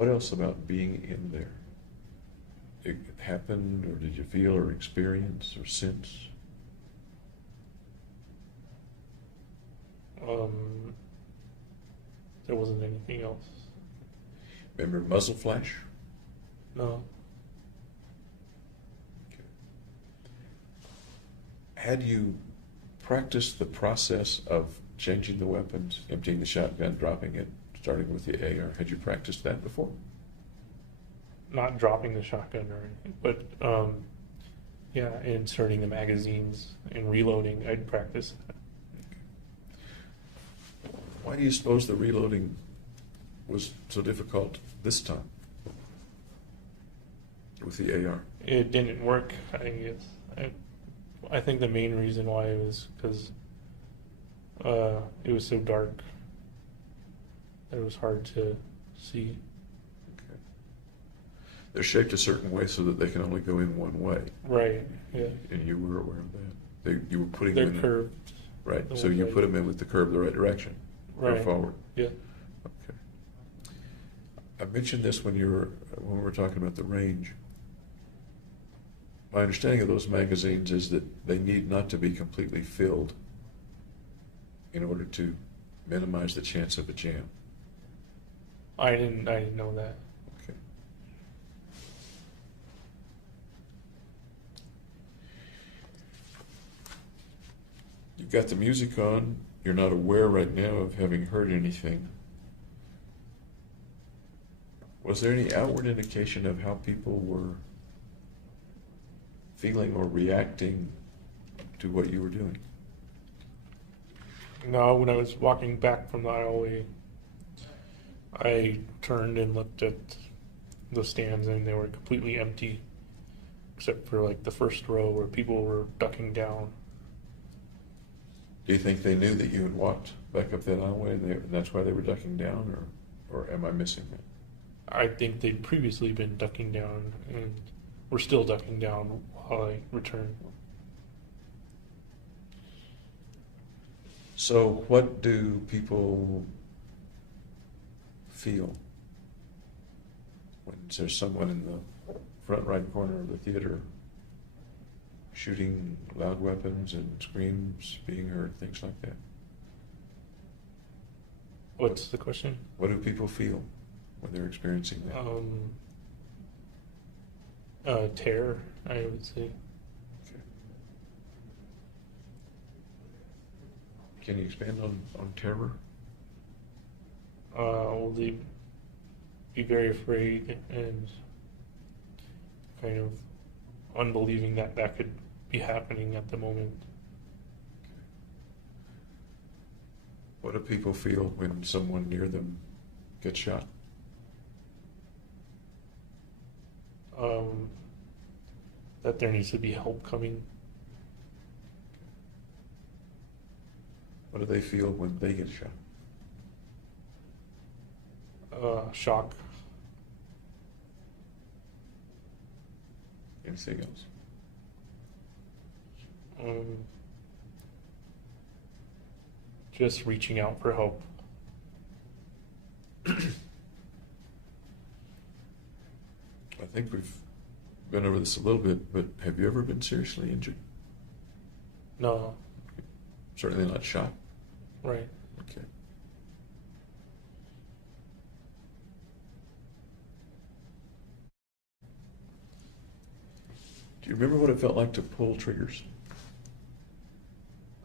What else about being in there? It happened, or did you feel or experience or sense? Um, there wasn't anything else. Remember muzzle flash? No. Okay. Had you practiced the process of changing the weapons, emptying the shotgun, dropping it, starting with the AR? Had you practiced that before? Not dropping the shotgun or anything, but yeah, inserting the magazines and reloading, I'd practice that. Why do you suppose the reloading was so difficult this time with the AR? It didn't work, I guess. I think the main reason why was because it was so dark that it was hard to see. Okay. They're shaped a certain way so that they can only go in one way. Right, yeah. And you were aware of that. You were putting They're them in. curved. Right. the So ones you I- put them in with the curve the right direction. Or Right. forward. Yeah. Okay. I mentioned this when we were talking about the range. My understanding of those magazines is that they need not to be completely filled in order to minimize the chance of a jam. I didn't know that. Okay. You've got the music on. You're not aware right now of having heard anything. Was there any outward indication of how people were feeling or reacting to what you were doing? No, when I was walking back from the aisleway, I turned and looked at the stands and they were completely empty, except for like the first row where people were ducking down. Do you think they knew that you had walked back up that aisleway and that's why they were ducking down, or am I missing that? I think they'd previously been ducking down and were still ducking down while I returned. So what do people feel when there's someone in the front right corner of the theater shooting loud weapons and screams being heard, things like that? What's the question? What do people feel when they're experiencing that? Terror, I would say. Okay. Can you expand on terror? Well, they'd be very afraid and kind of unbelieving that that could be happening at the moment. What do people feel when someone near them gets shot? That there needs to be help coming. What do they feel when they get shot? Shock. Anything else? Just reaching out for help. I think we've been over this a little bit, but have you ever been seriously injured? No, Certainly not shot. right. Okay. Do you remember what it felt like to pull triggers?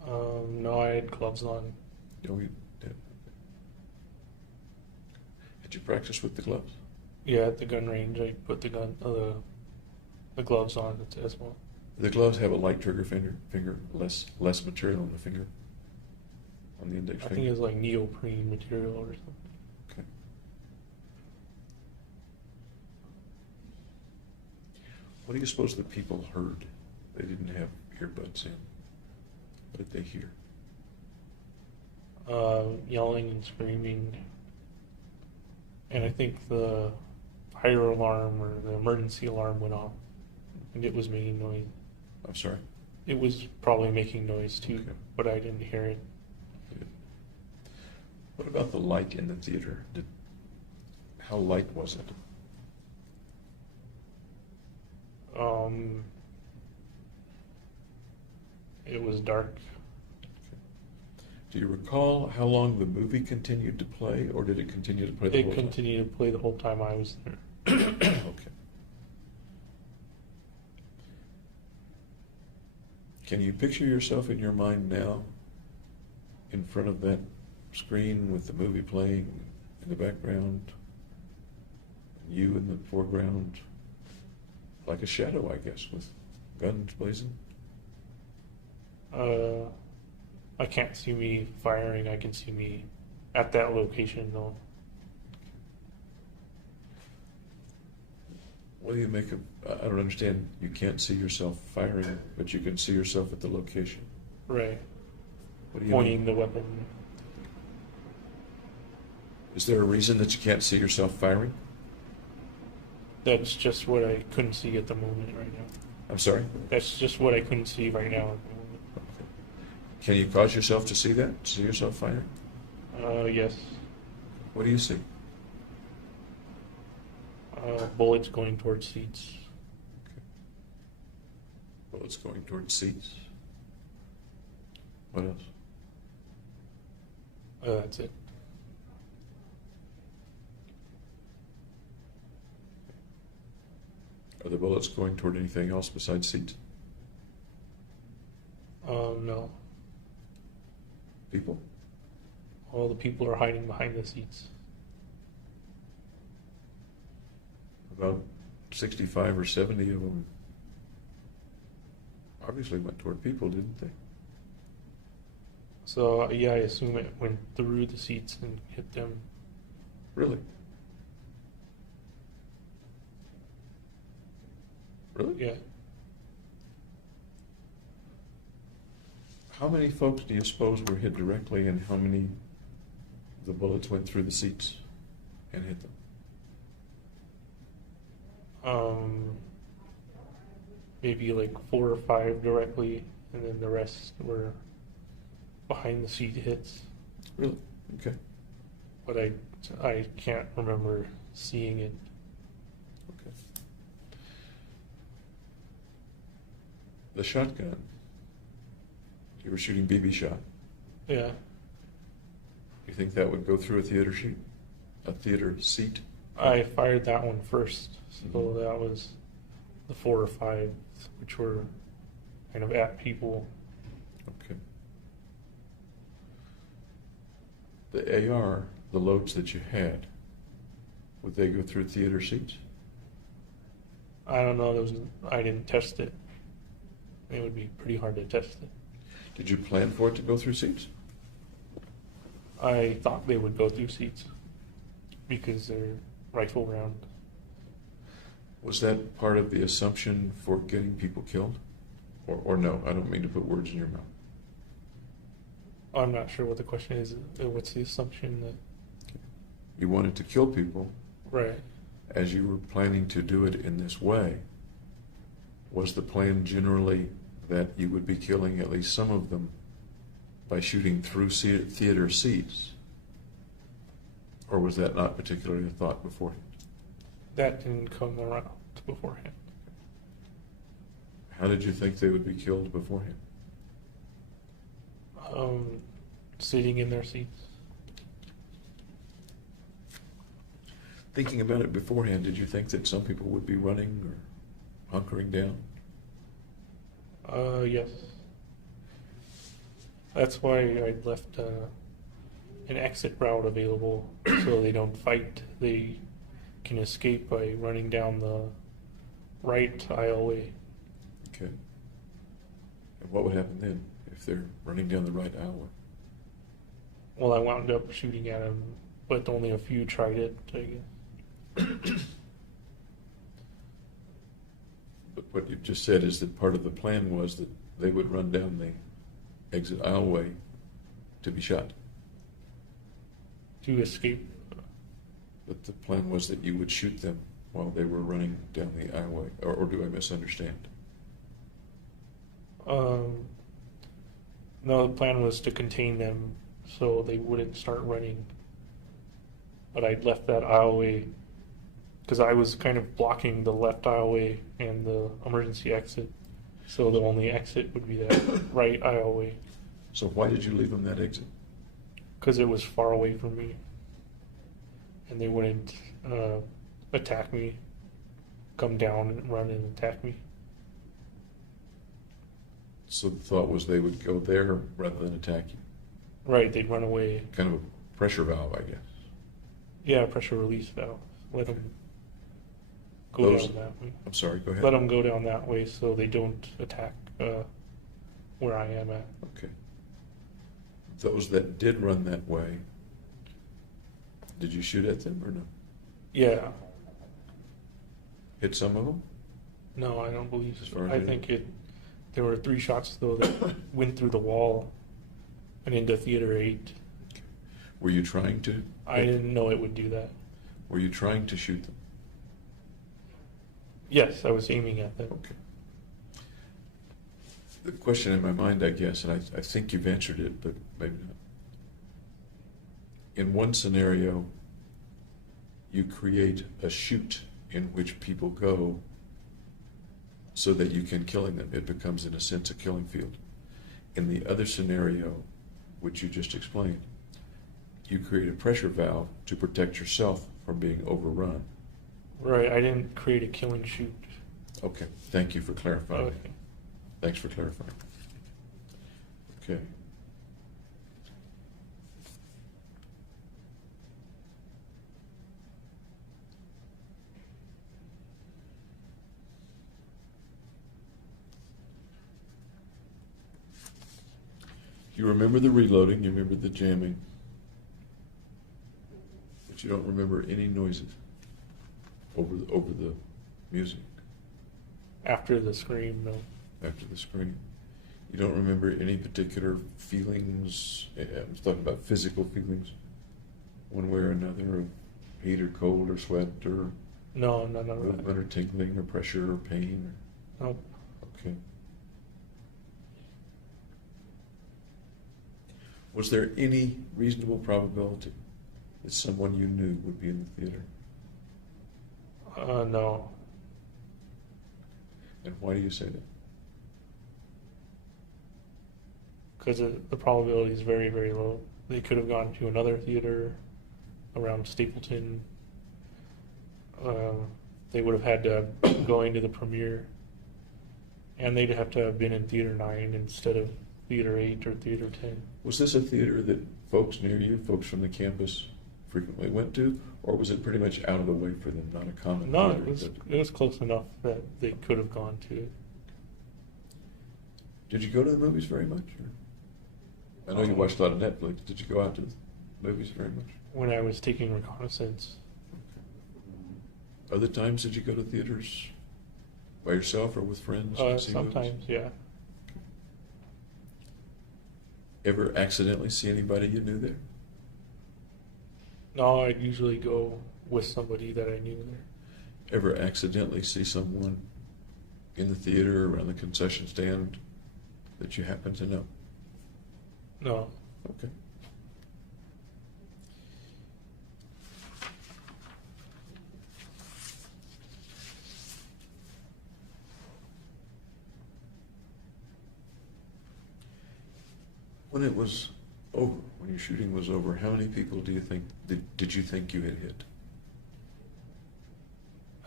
No, I had gloves on. No, we did. Had you practiced with the gloves? Yeah, at the gun range, I put the gloves on as well. The gloves have a light trigger finger, less material on the finger, on the index I finger. think it was like neoprene material or something. Okay. What do you suppose the people heard? They didn't have earbuds in. What did they hear? Yelling and screaming, and I think the fire alarm or the emergency alarm went off, and it was making noise. I'm sorry? It was probably making noise too, Okay. but I didn't hear it. Good. What about the light in the theater? How light was it? It was dark. Do you recall how long the movie continued to play, or did it continue to play the It whole time? continued to play the whole time I was there. Okay. Can you picture yourself in your mind now in front of that screen with the movie playing in the background, and you in the foreground, like a shadow, I guess, with guns blazing? I can't see me firing. I can see me at that location though. What do you make of, I don't understand, you can't see yourself firing, but you can see yourself at the location. Right. What do you Pointing mean? the weapon. Is there a reason that you can't see yourself firing? That's just what I couldn't see at the moment right now. I'm sorry? That's just what I couldn't see right now at the moment. Can you cause yourself to see that? See yourself firing? Yes. What do you see? Bullets going towards seats. Bullets going towards seats. What else? That's it. Are the bullets going toward anything else besides seats? No. People? All the people are hiding behind the seats. About 65 or 70 of them obviously went toward people, didn't they? So yeah, I assume it went through the seats and hit them. Really? Really? Yeah. How many folks do you suppose were hit directly, and how many the bullets went through the seats and hit them? Maybe like 4 or 5 directly, and then the rest were behind the seat hits. Really? Okay. But I can't remember seeing it. Okay. The shotgun. You were shooting BB shot. Yeah. You think that would go through a theater sheet? A theater seat? I fired that one first, so that was the 4 or 5, which were kind of at people. Okay. The AR, the loads that you had, would they go through theater seats? I don't know. I didn't test it. It would be pretty hard to test it. Did you plan for it to go through seats? I thought they would go through seats because they're rifle round. Was that part of the assumption for getting people killed? Or no, I don't mean to put words in your mouth. I'm not sure what the question is. What's the assumption that... You wanted to kill people. Right. As you were planning to do it in this way, was the plan generally that you would be killing at least some of them by shooting through theater seats? Or was that not particularly a thought beforehand? That didn't come around beforehand. How did you think they would be killed beforehand? Sitting in their seats. Thinking about it beforehand, did you think that some people would be running or hunkering down? Yes. That's why I left an exit route available so they don't fight. They can escape by running down the right aisleway. Okay. And what would happen then if they're running down the right aisleway? Well, I wound up shooting at them, but only a few tried it, I guess. But what you just said is that part of the plan was that they would run down the exit aisleway to be shot. To escape. But the plan was that you would shoot them while they were running down the aisleway. Or do I misunderstand? No, the plan was to contain them so they wouldn't start running. but I left that aisleway because I was kind of blocking the left aisleway and the emergency exit. So the only exit would be that right aisleway So why did you leave them that exit? because it was far away from me, and they wouldn't attack me, come down and run and attack me. So the thought was they would go there rather than attack you. Right, they'd run away. Kind of a pressure valve, I guess. Yeah, pressure release valve. Let them go Those- down that way. I'm sorry, go ahead. Let them go down that way so they don't attack where I am at. Okay. Those that did run that way, did you shoot at them or no? Yeah. Hit some of them? No, I don't believe As so. far as I you think there were 3 shots though that went through the wall and into Theater 8. Were you trying to? I didn't know it would do that. Were you trying to shoot them? Yes, I was aiming at them. Okay. The question in my mind, I guess, and I think you've answered it, but maybe not. In one scenario, you create a chute in which people go so that you can killing them. It becomes, in a sense, a killing field. In the other scenario, which you just explained, you create a pressure valve to protect yourself from being overrun. Right, I didn't create a killing shoot. Okay, thank you for clarifying. Okay. Thanks for clarifying. Okay. You remember the reloading, you remember the jamming, but you don't remember any noises over the music After the scream, no. after the screening. You don't remember any particular feelings. I'm talking about physical feelings, one way or another, of heat or cold or sweat or No, none of movement that. or tingling or pressure or pain. No. Okay. Was there any reasonable probability that someone you knew would be in the theater? No. And why do you say that? Because the probability is very, very low. They could have gone to another theater around Stapleton. They would have had to go into the premiere, and they'd have to have been in Theater 9 instead of Theater 8 or Theater 10. Was this a theater that folks near you, folks from the campus, frequently went to, or was it pretty much out of the way for them, not a common No, theater? it was close enough that they could have gone to it. Did you go to the movies very much? Or? I know you watched a lot of Netflix. Did you go out to the movies very much? When I was taking reconnaissance, Other times, did you go to theaters by yourself or with friends? and see movies? sometimes, yeah. Ever accidentally see anybody you knew there? No, I'd usually go with somebody that I knew there. Ever accidentally see someone in the theater or around the concession stand that you happen to know? No. Okay. When it was over, when your shooting was over, how many people do you think did you think you had hit?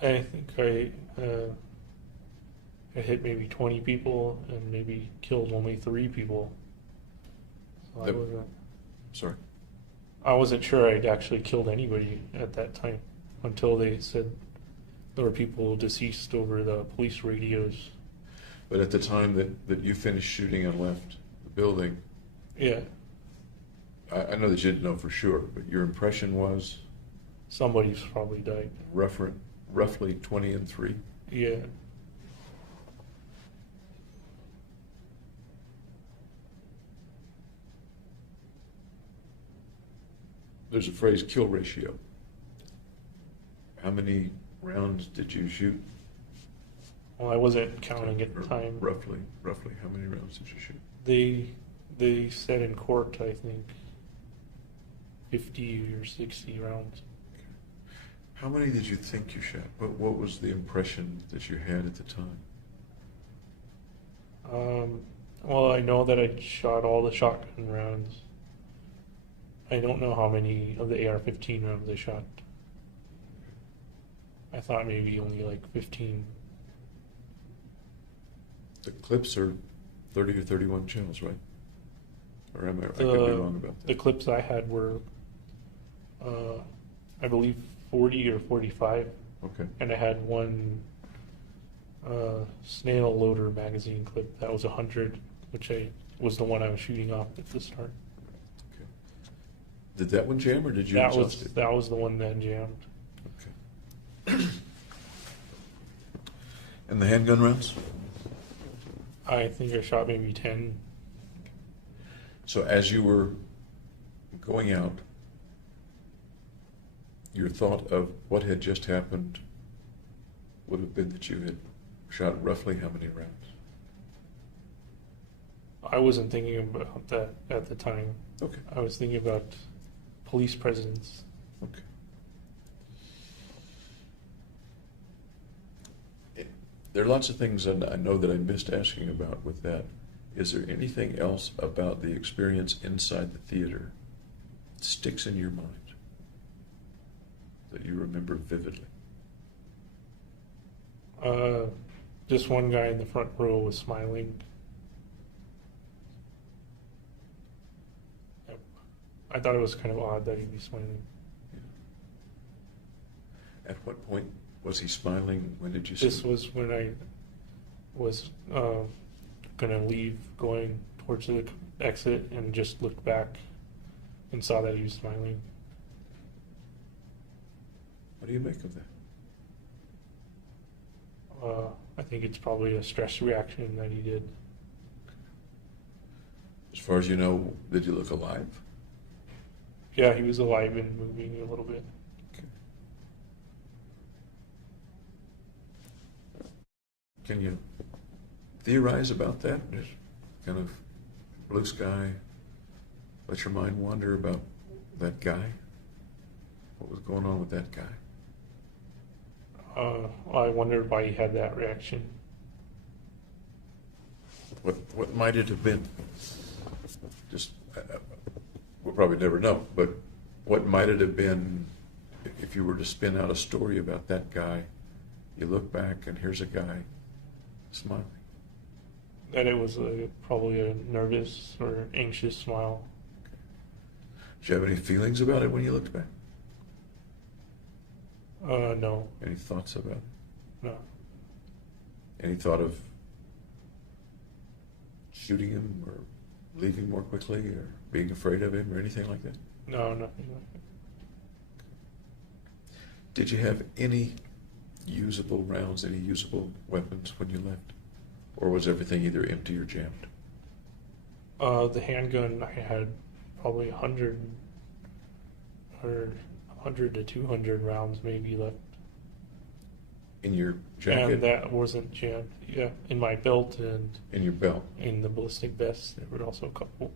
I think I hit maybe 20 people and maybe killed only 3 people. So Sorry. I wasn't sure I'd actually killed anybody at that time until they said there were people deceased over the police radios. But at the time that you finished shooting and left the building, Yeah, I know that you didn't know for sure, but your impression was somebody's probably died. roughly 20 and 3. Yeah. There's a phrase, kill ratio. How many rounds did you shoot? Well, I wasn't counting at the time. Roughly, how many rounds did you shoot? They said in court, I think, 50 or 60 rounds. How many did you think you shot? What was the impression that you had at the time? Well, I know that I shot all the shotgun rounds. I don't know how many of the AR-15 rounds I shot. I thought maybe only like 15. The clips are 30 or 31 shells, right? Or I could be wrong about that. The clips I had were, I believe, 40 or 45. Okay. And I had one snail loader magazine clip that was 100, which was the one I was shooting off at the start. Okay. Did that one jam, or did you exhaust it? That was the one that jammed. Okay. And the handgun rounds? I think I shot maybe 10. So as you were going out, your thought of what had just happened would have been that you had shot roughly how many rounds? I wasn't thinking about that at the time. Okay. I was thinking about police presence. Okay. There are lots of things that I know that I missed asking about with that. Is there anything else about the experience inside the theater that sticks in your mind that you remember vividly? Just one guy in the front row was smiling. I thought it was kind of odd that he'd be smiling. Yeah. At what point was he smiling? When did you see This was when I was going to leave, going towards the exit, and just looked back and saw that he was smiling. What do you make of that? I think it's probably a stress reaction that he did. As far as you know, did you look alive? Yeah, he was alive and moving a little bit. Okay. Can you theorize about that? Just kind of blue sky, let your mind wander about that guy? What was going on with that guy? I wondered why he had that reaction. What might it have been? Just we'll probably never know. But what might it have been if you were to spin out a story about that guy? You look back and here's a guy smiling. That it was probably a nervous or anxious smile. Okay. Did you have any feelings about it when you looked back? No. Any thoughts about it? No. Any thought of shooting him or leaving more quickly or being afraid of him or anything like that? No, nothing like that. Did you have any usable rounds, any usable weapons when you left? Or was everything either empty or jammed? The handgun, I had probably 100 or 100 to 200 rounds maybe left. In your jacket? And that wasn't jammed. Yeah, in my belt and in your belt? in the ballistic vest, there were also a couple.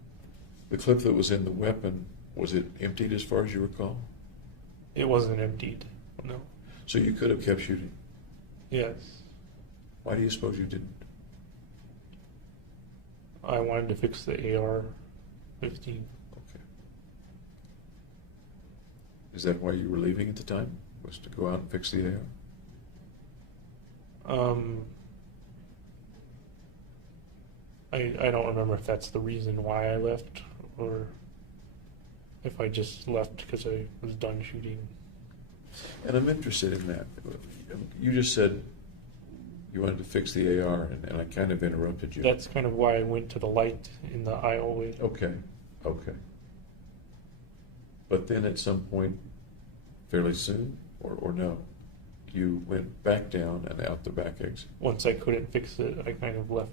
The clip that was in the weapon, was it emptied as far as you recall? It wasn't emptied, no. So you could have kept shooting? Yes. Why do you suppose you didn't? I wanted to fix the AR-15. Okay. Is that why you were leaving at the time? Was to go out and fix the AR? I don't remember if that's the reason why I left or if I just left because I was done shooting. And I'm interested in that. You just said you wanted to fix the AR, and I kind of interrupted you. That's kind of why I went to the light in the aisleway. Okay, okay. But then at some point, fairly soon, or no, you went back down and out the back exit. Once I couldn't fix it, I kind of left.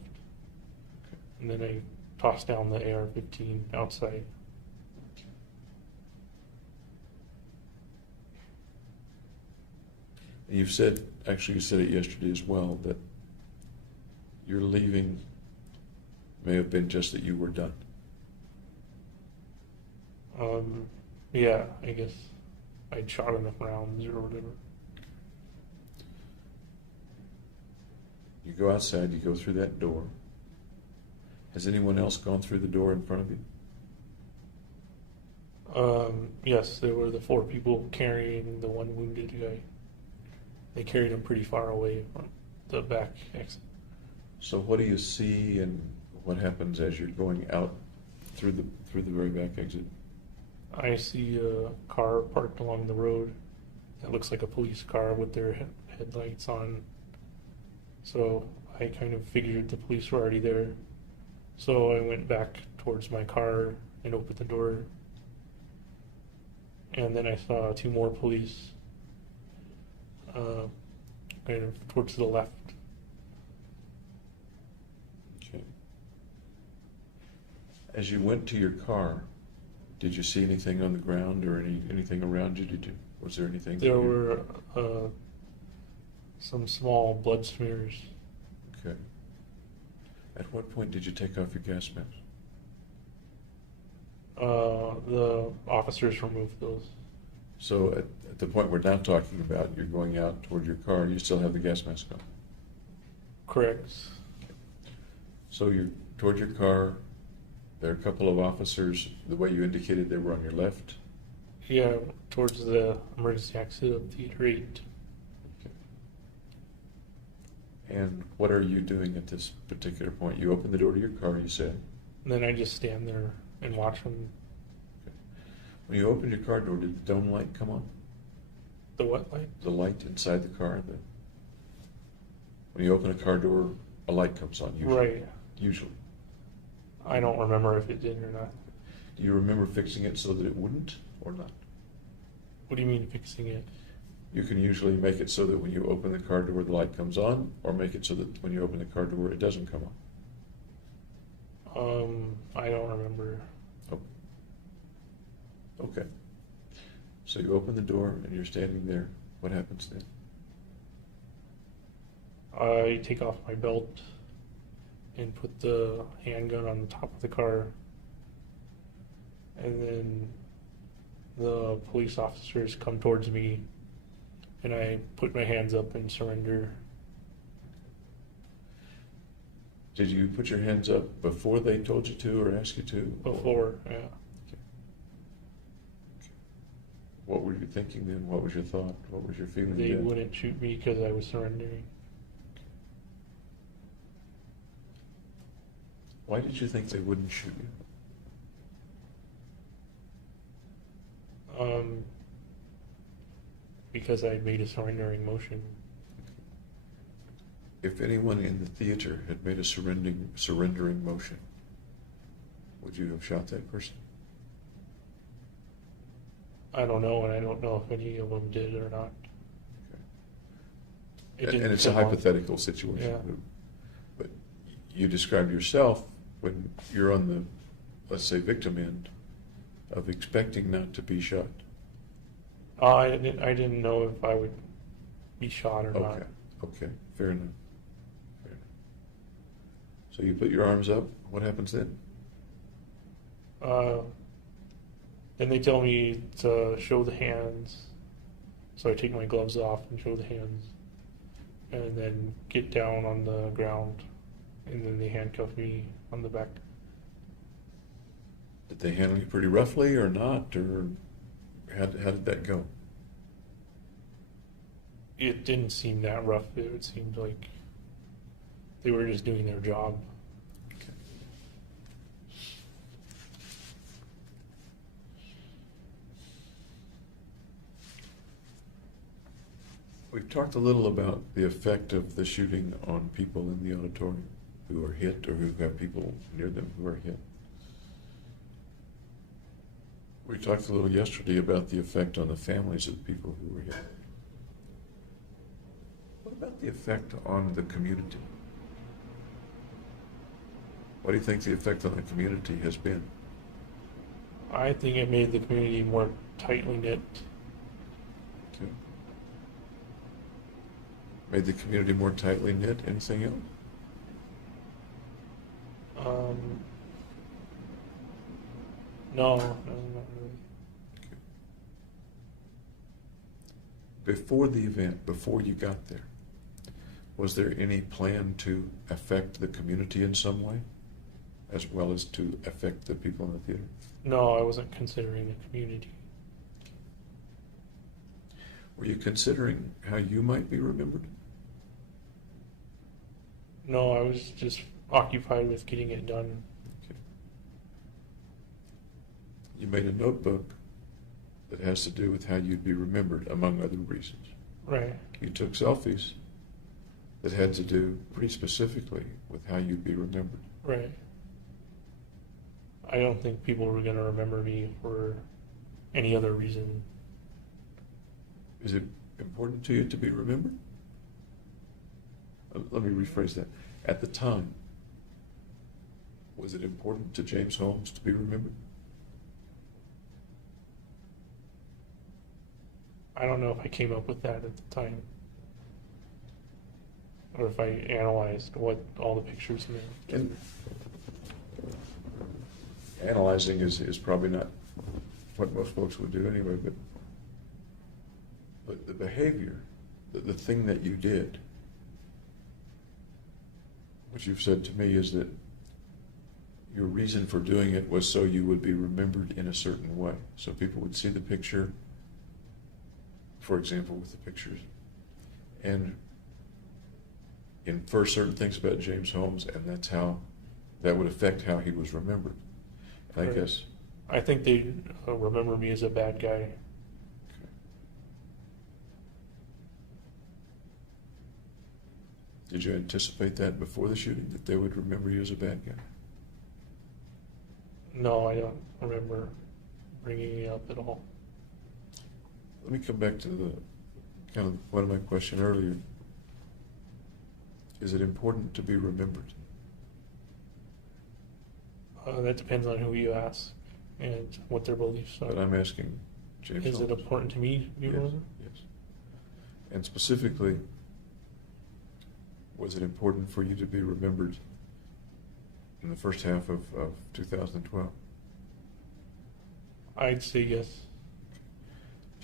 Okay. And then I tossed down the AR-15 outside. And you've said, actually you said it yesterday as well, that your leaving may have been just that you were done. Yeah, I guess. I'd shot enough rounds or whatever. You go outside, you go through that door. Has anyone else gone through the door in front of you? Yes, there were the 4 people carrying the one wounded guy. They carried him pretty far away from the back exit. So what do you see, and what happens as you're going out through the very back exit? I see a car parked along the road that looks like a police car with their headlights on. So I kind of figured the police were already there. So I went back towards my car and opened the door. And then I saw 2 more police kind of towards the left. Okay. As you went to your car, did you see anything on the ground or anything around you? Was there anything? There were some small blood smears. Okay. At what point did you take off your gas mask? The officers removed those. So at the point we're now talking about, you're going out toward your car, you still have the gas mask on? Correct. So you're toward your car, there are a couple of officers, the way you indicated they were on your left? Yeah, towards the emergency exit of Theater 8. Okay. And what are you doing at this particular point? You open the door to your car, you said? And then I just stand there and watch them. Okay. When you opened your car door, did the dome light come on? The what light? The light inside the car? When you open a car door, a light comes on, usually. Right. Usually. I don't remember if it did or not. Do you remember fixing it so that it wouldn't, or not? What do you mean fixing it? You can usually make it so that when you open the car door, the light comes on, or make it so that when you open the car door, it doesn't come on. I don't remember. Oh. Okay. So you open the door and you're standing there. What happens then? I take off my belt and put the handgun on the top of the car. And then the police officers come towards me and I put my hands up and surrender. Did you put your hands up before they told you to or asked you to? Before, yeah. Okay. What were you thinking then? What was your thought? What was your feeling They then? wouldn't shoot me because I was surrendering. Why did you think they wouldn't shoot you? Because I made a surrendering motion. If anyone in the theater had made a surrendering motion, would you have shot that person? I don't know, and I don't know if any of them did or not. Okay. It And it's a come on. hypothetical situation. Yeah. But you described yourself when you're on the, let's say, victim end of expecting not to be shot. I didn't know if I would be shot or not. Okay. Okay. Fair enough. Fair enough. So you put your arms up. What happens then? Then they tell me to show the hands. So I take my gloves off and show the hands. And then get down on the ground. And then they handcuff me on the back. Did they handle you pretty roughly or not? Or how did that go? It didn't seem that rough. It seemed like they were just doing their job. Okay. We've talked a little about the effect of the shooting on people in the auditorium who are hit or who have people near them who are hit. We talked a little yesterday about the effect on the families of the people who were hit. What about the effect on the community? What do you think the effect on the community has been? I think it made the community more tightly knit. Okay. Made the community more tightly knit. Anything else? No, not really. Okay. before the event, before you got there, was there any plan to affect the community in some way, as well as to affect the people in the theater? No, I wasn't considering the community. Were you considering how you might be remembered? No, I was just occupied with getting it done. Okay. You made a notebook that has to do with how you'd be remembered, among other reasons. Right. You took selfies that had to do pretty specifically with how you'd be remembered. Right. I don't think people were going to remember me for any other reason. Is it important to you to be remembered? Let me rephrase that. At the time, was it important to James Holmes to be remembered? I don't know if I came up with that at the time, or if I analyzed what all the pictures meant. And analyzing is probably not what most folks would do anyway, but the behavior, the thing that you did, what you've said to me is that your reason for doing it was so you would be remembered in a certain way. So people would see the picture, for example, with the pictures, and infer certain things about James Holmes, and that's how that would affect how he was remembered. I Right. guess. I think they remember me as a bad guy. Okay. Did you anticipate that before the shooting, that they would remember you as a bad guy? No, I don't remember bringing it up at all. Let me come back to the kind of one of my question earlier. Is it important to be remembered? That depends on who you ask and what their beliefs But are. I'm asking James Is it Holmes. important to me to be Yes, remembered? yes. And specifically, was it important for you to be remembered in the first half of 2012? I'd say yes.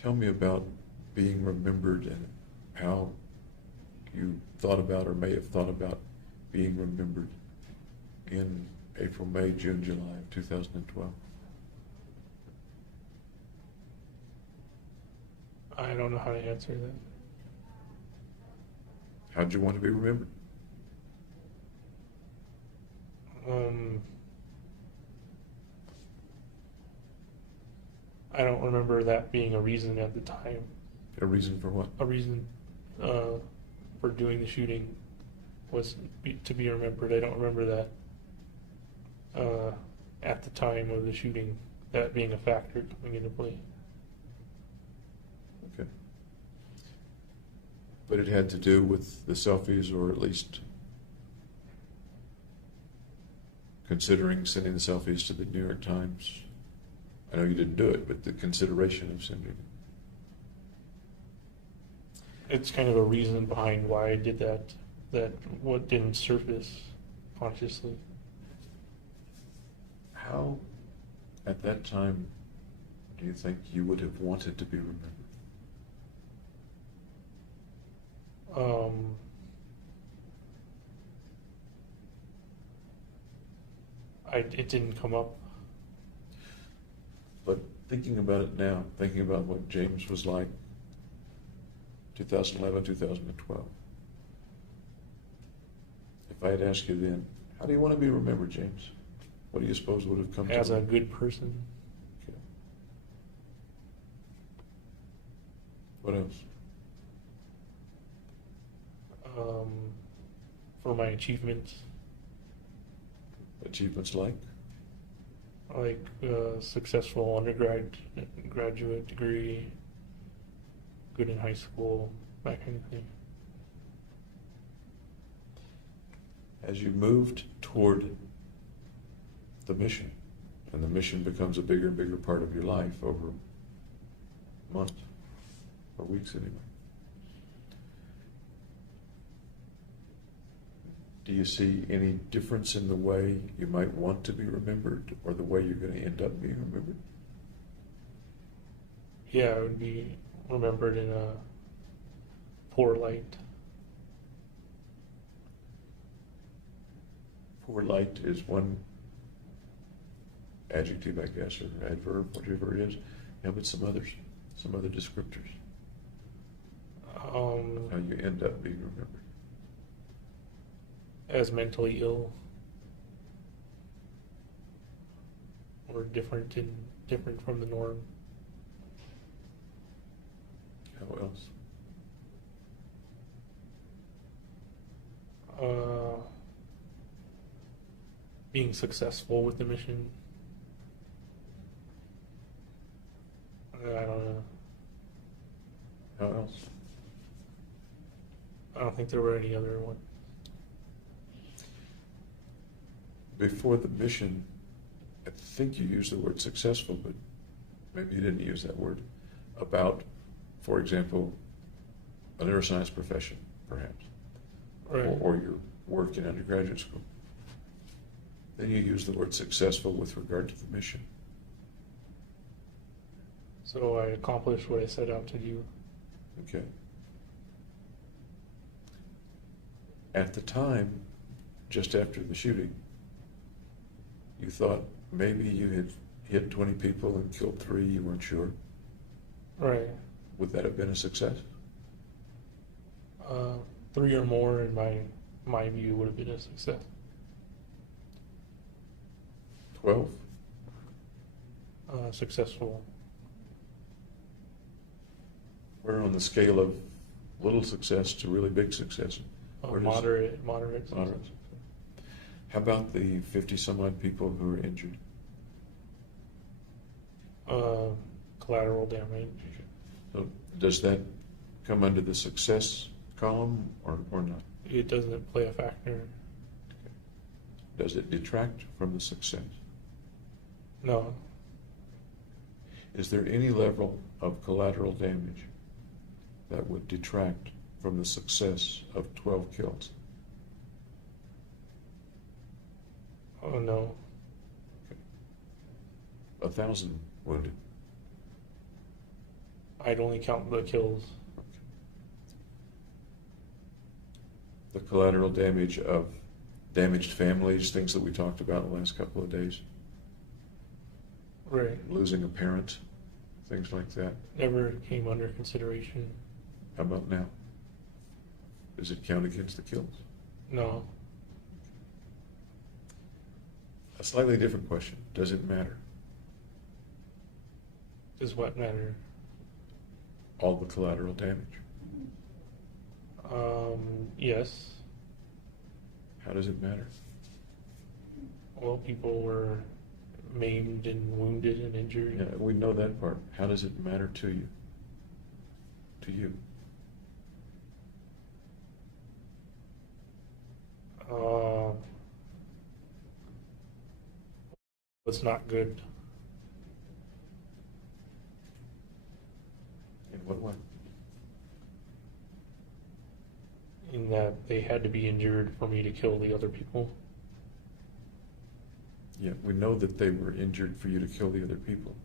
Tell me about being remembered and how you thought about or may have thought about being remembered in April, May, June, July of 2012. I don't know how to answer that. How'd you want to be remembered? I don't remember that being a reason at the time. A reason for what? A reason for doing the shooting was to be remembered. I don't remember that at the time of the shooting, that being a factor coming into play. Okay. But it had to do with the selfies, or at least considering sending the selfies to the New York Times. I know you didn't do it, but the consideration of sending it. It's kind of a reason behind why I did that, that what didn't surface consciously. How, at that time, do you think you would have wanted to be remembered? It didn't come up. But thinking about it now, thinking about what James was like 2011, 2012, if I had asked you then, how do you want to be remembered, James? What do you suppose would have come As to a mind? good person. Okay. What else? For my achievements, Achievements like? like successful graduate degree, good in high school, that kind of thing. As you moved toward the mission, and the mission becomes a bigger and bigger part of your life over months or weeks anyway, do you see any difference in the way you might want to be remembered, or the way you're going to end up being remembered? Yeah, I would be remembered in a poor light. Poor light is one adjective, I guess, or adverb, whatever it is. Yeah, but some others, some other descriptors. How you end up being remembered. As mentally ill, or different from the norm. How else? Being successful with the mission. I don't know. How else? I don't think there were any other ones. Before the mission, I think you used the word successful, but maybe you didn't use that word. About, for example, a neuroscience profession, perhaps, Right. or your work in undergraduate school. Then you use the word successful with regard to the mission. So I accomplished what I set out to do. Okay. At the time, just after the shooting, you thought maybe you had hit 20 people and killed 3, you weren't sure. Right. Would that have been a success? 3 or more, in my view, would have been a success. 12? Successful. We're on the scale of little success to really big success. Where does- Moderate. Moderate success. How about the 50 some odd people who were injured? Collateral damage. So does that come under the success column or not? It doesn't play a factor. Does it detract from the success? No. Is there any level of collateral damage that would detract from the success of 12 kills? Oh, no. 1,000 wounded. I'd only count the kills. The collateral damage of damaged families, things that we talked about in the last couple of days, Right. losing a parent, things like that. Never came under consideration. How about now? Does it count against the kills? No. A slightly different question. Does it matter? Does what matter? All the collateral damage. Yes. How does it matter? Well, people were maimed and wounded and injured. Yeah, we know that part. How does it matter to you? To you? It's not good. In what way? In that they had to be injured for me to kill the other people. Yeah, we know that they were injured for you to kill the other people.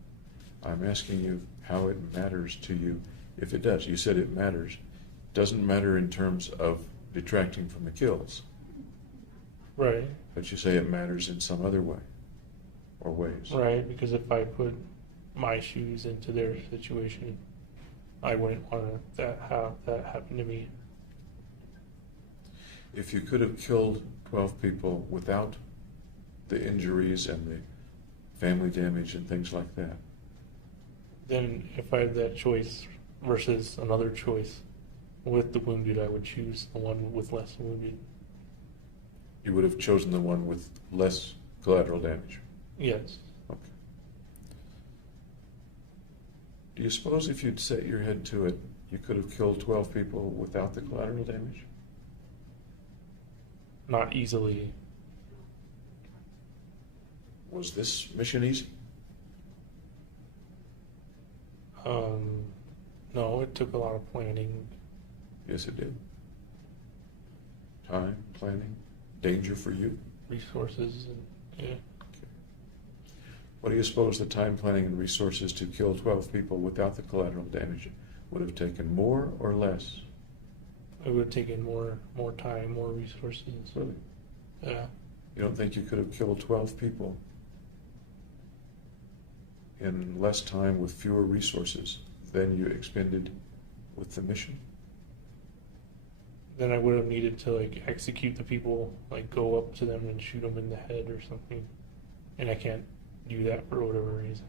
I'm asking you how it matters to you, if it does. You said it matters. Doesn't matter in terms of detracting from the kills, Right. but you say it matters in some other way, or ways. Right, because if I put my shoes into their situation, I wouldn't want to have that happen to me. If you could have killed 12 people without the injuries and the family damage and things like that, Then if I had that choice versus another choice with the wounded, I would choose the one with less wounded. you would have chosen the one with less collateral damage. Yes. Okay. Do you suppose if you'd set your head to it, you could have killed 12 people without the collateral damage? Not easily. Was this mission easy? No, it took a lot of planning. Yes, it did. Time, planning, danger for you. Resources, and yeah. What do you suppose the time, planning, and resources to kill 12 people without the collateral damage would have taken, more or less? it would have taken more time, more resources. Really? Yeah. You don't think you could have killed 12 people in less time with fewer resources than you expended with the mission? Then I would have needed to like execute the people, like go up to them and shoot them in the head or something, and I can't do that for whatever reason.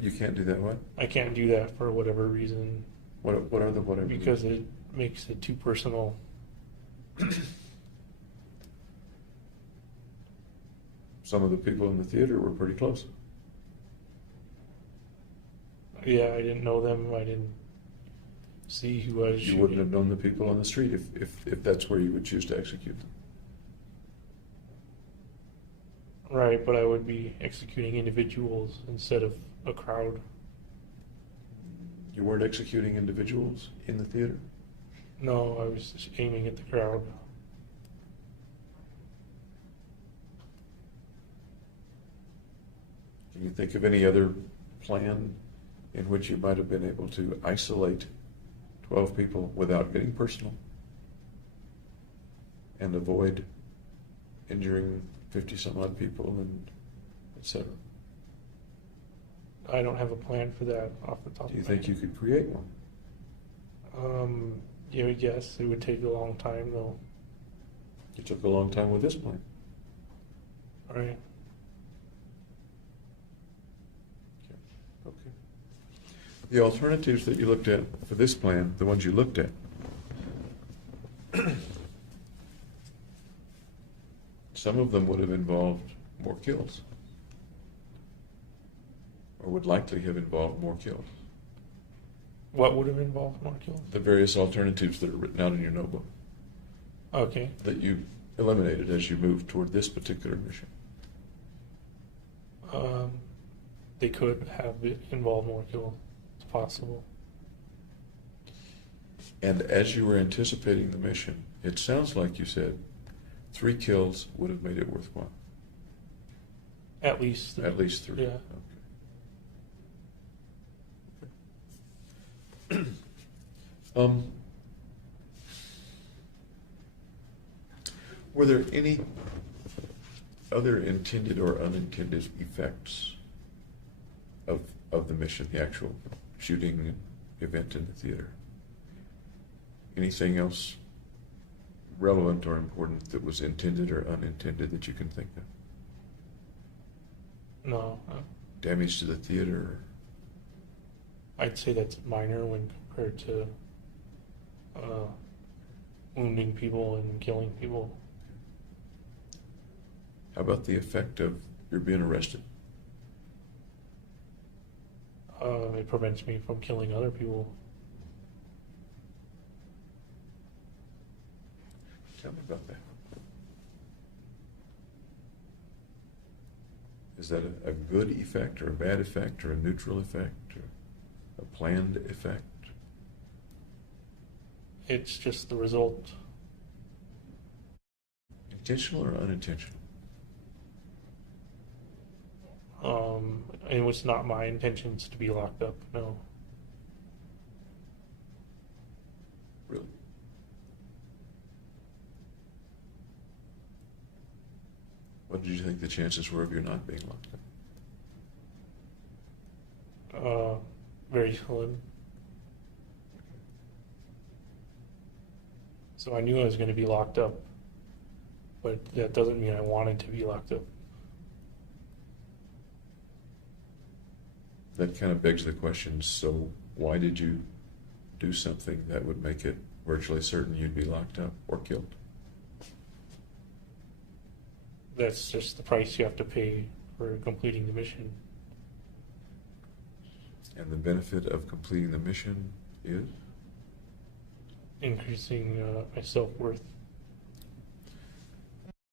You can't do that, what? I can't do that for whatever reason. What are the whatever? Because it makes it too personal. Some of the people in the theater were pretty close. Yeah, I didn't know them. I didn't see who I was You shooting. wouldn't have known the people on the street if that's where you would choose to execute them. Right, but I would be executing individuals instead of a crowd. You weren't executing individuals in the theater? No, I was just aiming at the crowd. Can you think of any other plan in which you might have been able to isolate 12 people without getting personal and avoid injuring 50 some odd people and etc.? I don't have a plan for that off the top Do you of my think head. you could create one? Yeah, yes, it would take a long time though. It took a long time with this plan. Right. Okay. The alternatives that you looked at for this plan, the ones you looked at, some of them would have involved more kills, or would likely have involved more kills. What would have involved more kills? The various alternatives that are written out in your notebook Okay. that you eliminated as you moved toward this particular mission. They could have involved more kills. It's possible. And as you were anticipating the mission, it sounds like you said 3 kills would have made it worthwhile. At least 3. At least 3. Yeah. Okay. Were there any other intended or unintended effects of the mission, the actual shooting event in the theater? Anything else relevant or important that was intended or unintended that you can think of? No. Damage to the theater? I'd say that's minor when compared to wounding people and killing people. How about the effect of your being arrested? It prevents me from killing other people. Tell me about that. Is that a good effect or a bad effect or a neutral effect or a planned effect? It's just the result. Intentional or unintentional? It was not my intentions to be locked up, no. Really? What did you think the chances were of your not being locked up? Very slim. So I knew I was going to be locked up, but that doesn't mean I wanted to be locked up. That kind of begs the question, so why did you do something that would make it virtually certain you'd be locked up or killed? That's just the price you have to pay for completing the mission. And the benefit of completing the mission is? Increasing my self-worth.